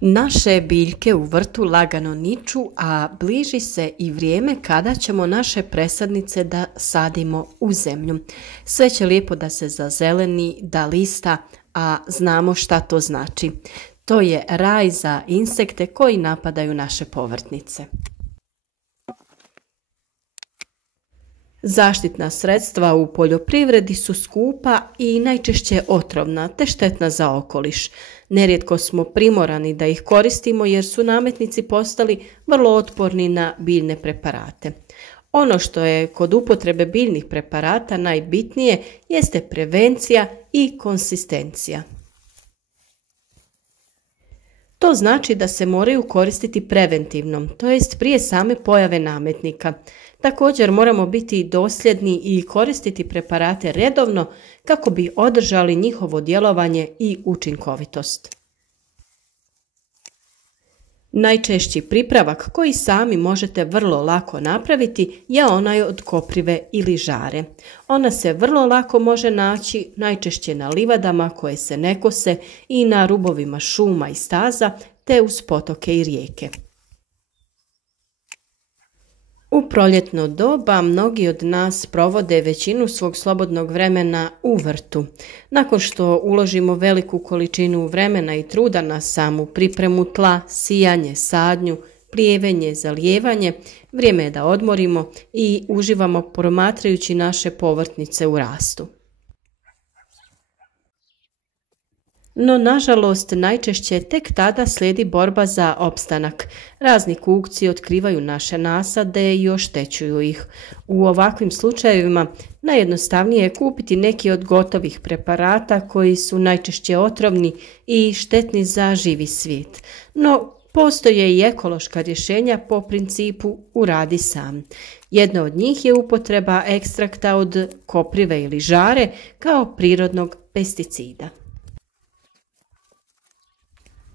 Naše biljke u vrtu lagano niču, a bliži se i vrijeme kada ćemo naše presadnice da sadimo u zemlju. Sve će lijepo da se zazeleni, da lista, a znamo šta to znači. To je raj za insekte koji napadaju naše povrtnice. Zaštitna sredstva u poljoprivredi su skupa i najčešće otrovna te štetna za okoliš. Nerijetko smo primorani da ih koristimo jer su nametnici postali vrlo otporni na biljne preparate. Ono što je kod upotrebe biljnih preparata najbitnije jeste prevencija i konsistencija. To znači da se moraju koristiti preventivno, to jest prije same pojave nametnika. Također moramo biti dosljedni i koristiti preparate redovno kako bi održali njihovo djelovanje i učinkovitost. Najčešći pripravak koji sami možete vrlo lako napraviti je onaj od koprive ili žare. Ona se vrlo lako može naći najčešće na livadama koje se ne kose i na rubovima šuma i staza te uz potoke i rijeke. U proljetno doba mnogi od nas provode većinu svog slobodnog vremena u vrtu. Nakon što uložimo veliku količinu vremena i truda na samu pripremu tla, sijanje, sadnju, plijevenje, zalijevanje, vrijeme je da odmorimo i uživamo promatrajući naše povrtnice u rastu. No, nažalost, najčešće tek tada slijedi borba za opstanak. Razni kukci otkrivaju naše nasade i oštećuju ih. U ovakvim slučajevima najjednostavnije je kupiti neki od gotovih preparata koji su najčešće otrovni i štetni za živi svijet. No, postoje i ekološka rješenja po principu uradi sam. Jedno od njih je upotreba ekstrakta od koprive ili žare kao prirodnog pesticida.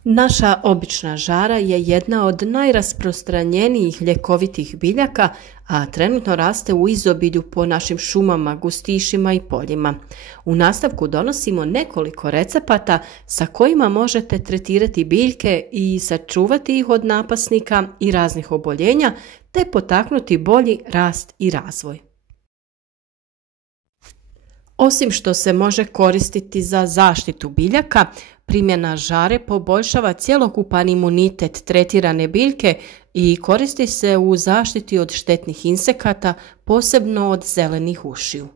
Naša obična žara je jedna od najrasprostranjenijih ljekovitih biljaka, a trenutno raste u izobilju po našim šumama, gustišima i poljima. U nastavku donosimo nekoliko recepata sa kojima možete tretirati biljke i sačuvati ih od napasnika i raznih oboljenja, te potaknuti bolji rast i razvoj. Osim što se može koristiti za zaštitu biljaka, primjena žare poboljšava cjelokupan imunitet tretirane biljke i koristi se u zaštiti od štetnih insekata, posebno od zelenih ušiju.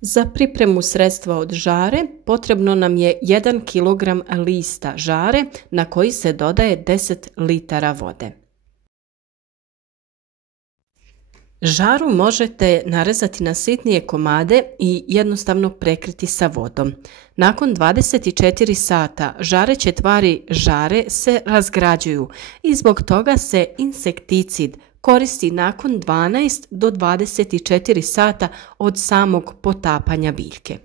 Za pripremu sredstva od žare potrebno nam je 1 kg lista žare na koji se dodaje 10 litara vode. Žaru možete narezati na sitnije komade i jednostavno prekriti sa vodom. Nakon 24 sata žareće tvari žare se razgrađuju i zbog toga se insekticid koristi nakon 12 do 24 sata od samog potapanja biljke.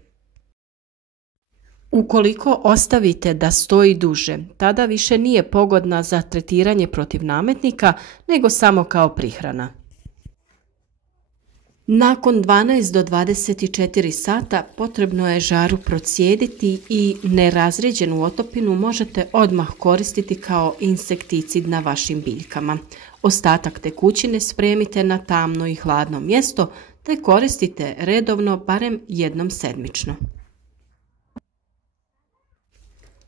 Ukoliko ostavite da stoji duže, tada više nije pogodna za tretiranje protiv nametnika, nego samo kao prihrana. Nakon 12 do 24 sata potrebno je žaru procijediti i nerazrijeđenu otopinu možete odmah koristiti kao insekticid na vašim biljkama. Ostatak tekućine spremite na tamno i hladno mjesto te koristite redovno barem jednom sedmično.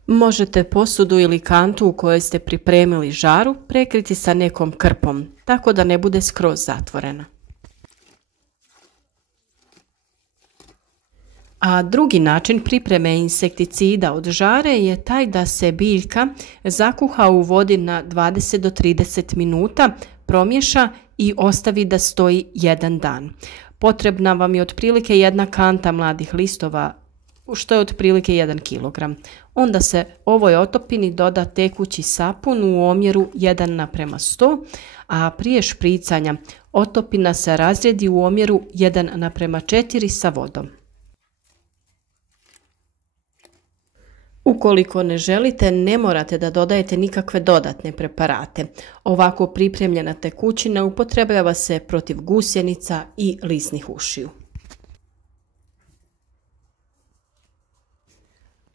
Možete posudu ili kantu u kojoj ste pripremili žaru prekriti sa nekom krpom, tako da ne bude skroz zatvorena. A drugi način pripreme insekticida od žare je taj da se biljka zakuha u vodi na 20 do 30 minuta, promiješa i ostavi da stoji jedan dan. Potrebna vam je otprilike 1 kanta mladih listova, što je otprilike 1 kg. Onda se ovoj otopini doda tekući sapun u omjeru 1:100, a prije špricanja otopina se razrijedi u omjeru 1:4 sa vodom. Ukoliko ne želite, ne morate da dodajete nikakve dodatne preparate. Ovako pripremljena tekućina upotrebljava se protiv gusjenica i lisnih ušiju.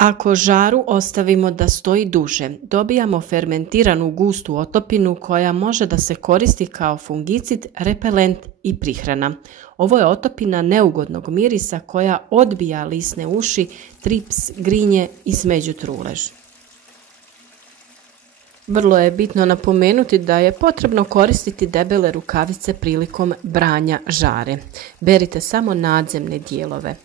Ako žaru ostavimo da stoji duže, dobijamo fermentiranu gustu otopinu koja može da se koristi kao fungicid, repelent i prihrana. Ovo je otopina neugodnog mirisa koja odbija lisne uši, trips, grinje i smeđu trulež. Vrlo je bitno napomenuti da je potrebno koristiti debele rukavice prilikom branja žare. Berite samo nadzemne dijelove.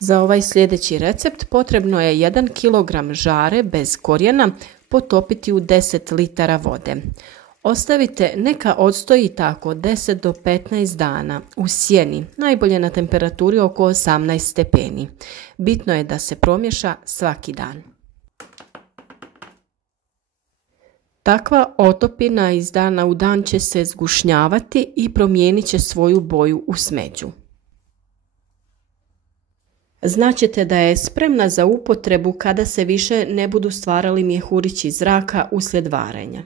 Za ovaj sljedeći recept potrebno je 1 kg žare bez korijena potopiti u 10 litara vode. Ostavite neka odstoji tako 10 do 15 dana u sjeni, najbolje na temperaturi oko 18 stepeni. Bitno je da se promiješa svaki dan. Takva otopina iz dana u dan će se zgušnjavati i promijenit će svoju boju u smeđu. Znaćete da je spremna za upotrebu kada se više ne budu stvarali mjehurići zraka uslijed varenja.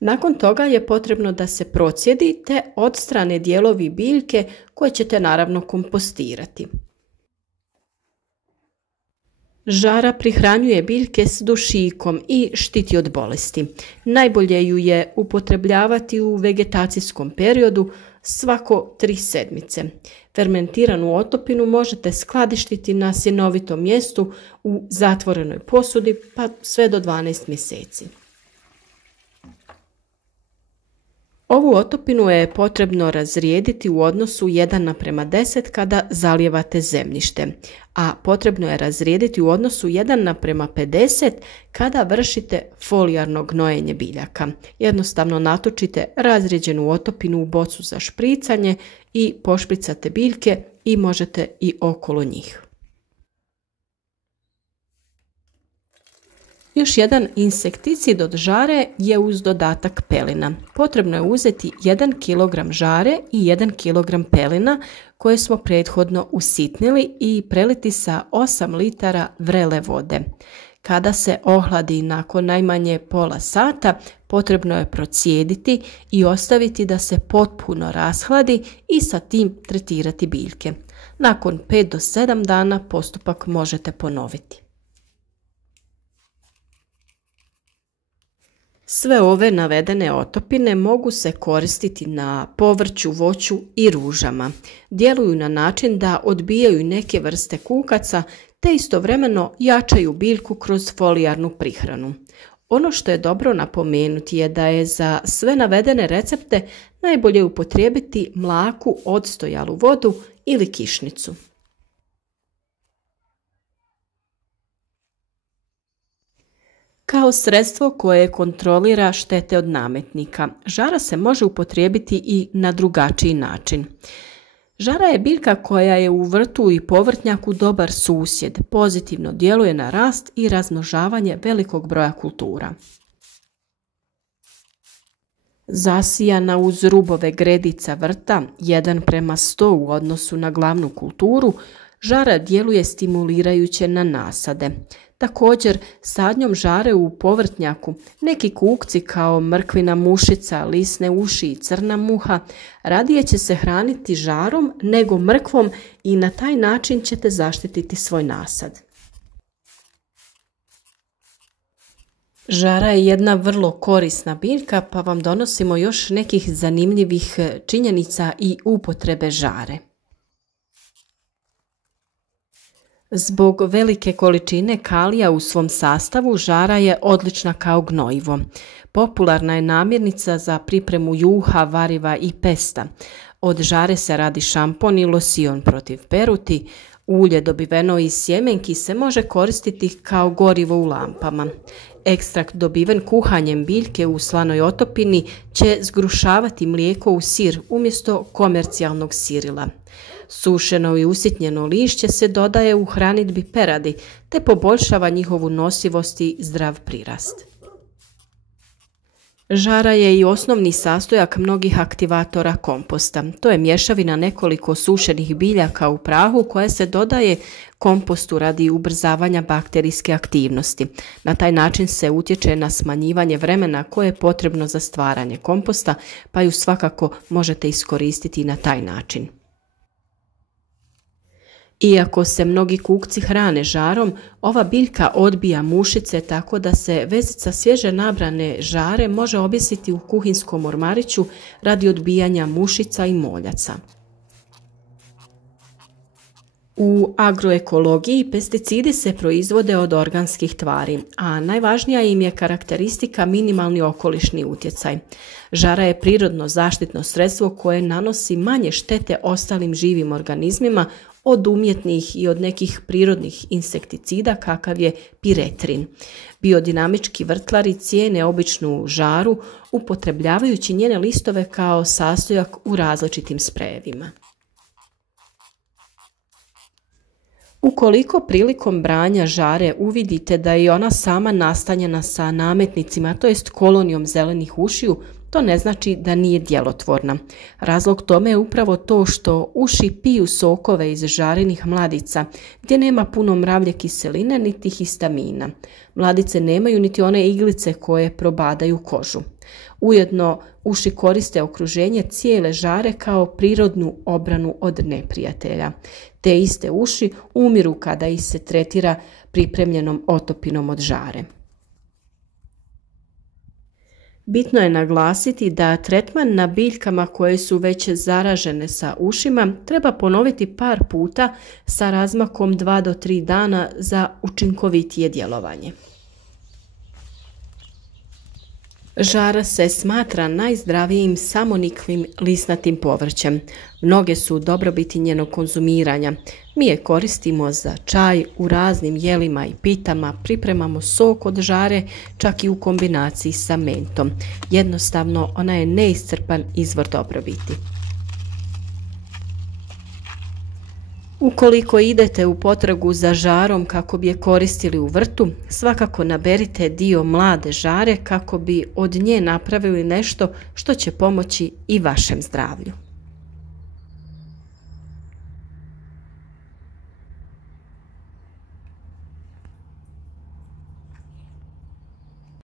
Nakon toga je potrebno da se procijedi te odstrane dijelovi biljke koje ćete naravno kompostirati. Žara prihranjuje biljke s dušikom i štiti od bolesti. Najbolje ju je upotrebljavati u vegetacijskom periodu svako 3 sedmice. Fermentiranu otopinu možete skladištiti na sjenovitom mjestu u zatvorenoj posudi pa sve do 12 mjeseci. Ovu otopinu je potrebno razrijediti u odnosu 1:10 kada zalijevate zemljište, a potrebno je razrijediti u odnosu 1:50 kada vršite folijarno gnojenje biljaka. Jednostavno natočite razrijeđenu otopinu u bocu za špricanje i pošpricate biljke i možete i okolo njih. Još jedan insekticid od žare je uz dodatak pelina. Potrebno je uzeti 1 kg žare i 1 kg pelina koje smo prethodno usitnili i preliti sa 8 litara vrele vode. Kada se ohladi nakon najmanje pola sata, potrebno je procijediti i ostaviti da se potpuno rashladi i sa tim tretirati biljke. Nakon 5 do 7 dana postupak možete ponoviti. Sve ove navedene otopine mogu se koristiti na povrću, voću i ružama. Djeluju na način da odbijaju neke vrste kukaca te istovremeno jačaju biljku kroz folijarnu prihranu. Ono što je dobro napomenuti je da je za sve navedene recepte najbolje upotrijebiti mlaku odstojalu vodu ili kišnicu. Kao sredstvo koje kontrolira štete od nametnika, žara se može upotrijebiti i na drugačiji način. Žara je biljka koja je u vrtu i povrtnjaku dobar susjed, pozitivno djeluje na rast i razmnožavanje velikog broja kultura. Zasijana uz rubove gredica vrta 1:100 u odnosu na glavnu kulturu, žara djeluje stimulirajuće na nasade. Također, sadnjom žare u povrtnjaku neki kukci kao mrkvina mušica, lisne uši i crna muha radije će se hraniti žarom nego mrkvom i na taj način ćete zaštititi svoj nasad. Žara je jedna vrlo korisna biljka pa vam donosimo još nekih zanimljivih činjenica i upotrebe žare. Zbog velike količine kalija u svom sastavu žara je odlična kao gnojivo. Popularna je namirnica za pripremu juha, variva i pesta. Od žare se radi šampon i losion protiv peruti. Ulje dobiveno iz sjemenki se može koristiti kao gorivo u lampama. Ekstrakt dobiven kuhanjem biljke u slanoj otopini će zgrušavati mlijeko u sir umjesto komercijalnog sirila. Sušeno i usitnjeno lišće se dodaje u hranidbi peradi te poboljšava njihovu nosivost i zdrav prirast. Žara je i osnovni sastojak mnogih aktivatora komposta. To je mješavina nekoliko sušenih biljaka u prahu koja se dodaje kompostu radi ubrzavanja bakterijske aktivnosti. Na taj način se utječe na smanjivanje vremena koje je potrebno za stvaranje komposta, pa ju svakako možete iskoristiti na taj način. Iako se mnogi kukci hrane žarom, ova biljka odbija mušice tako da se vezica svježe nabrane žare može objesiti u kuhinskom ormariću radi odbijanja mušica i moljaca. U agroekologiji pesticidi se proizvode od organskih tvari, a najvažnija im je karakteristika minimalni okolišni utjecaj. Žara je prirodno zaštitno sredstvo koje nanosi manje štete ostalim živim organizmima od umjetnih i od nekih prirodnih insekticida kakav je piretrin. Biodinamički vrtlari cijene običnu žaru upotrebljavajući njene listove kao sastojak u različitim sprejevima. Ukoliko prilikom branja žare uvidite da je ona sama nastanjena sa nametnicima, to jest kolonijom zelenih ušiju, to ne znači da nije djelotvorna. Razlog tome je upravo to što uši piju sokove iz žarinih mladica, gdje nema puno mravlje kiseline niti histamina. Mladice nemaju niti one iglice koje probadaju kožu. Ujedno, uši koriste okruženje cijele žare kao prirodnu obranu od neprijatelja. Te iste uši umiru kada ih se tretira pripremljenom otopinom od žare. Bitno je naglasiti da tretman na biljkama koje su već zaražene sa ušima treba ponoviti par puta sa razmakom 2 do 3 dana za učinkovitije djelovanje. Žara se smatra najzdravijim samoniklim lisnatim povrćem. Mnoge su dobrobiti njenog konzumiranja. Mi je koristimo za čaj, u raznim jelima i pitama, pripremamo sok od žare, čak i u kombinaciji sa mentom. Jednostavno, ona je neiscrpan izvor dobrobiti. Ukoliko idete u potragu za žarom kako bi je koristili u vrtu, svakako naberite dio mlade žare kako bi od nje napravili nešto što će pomoći i vašem zdravlju.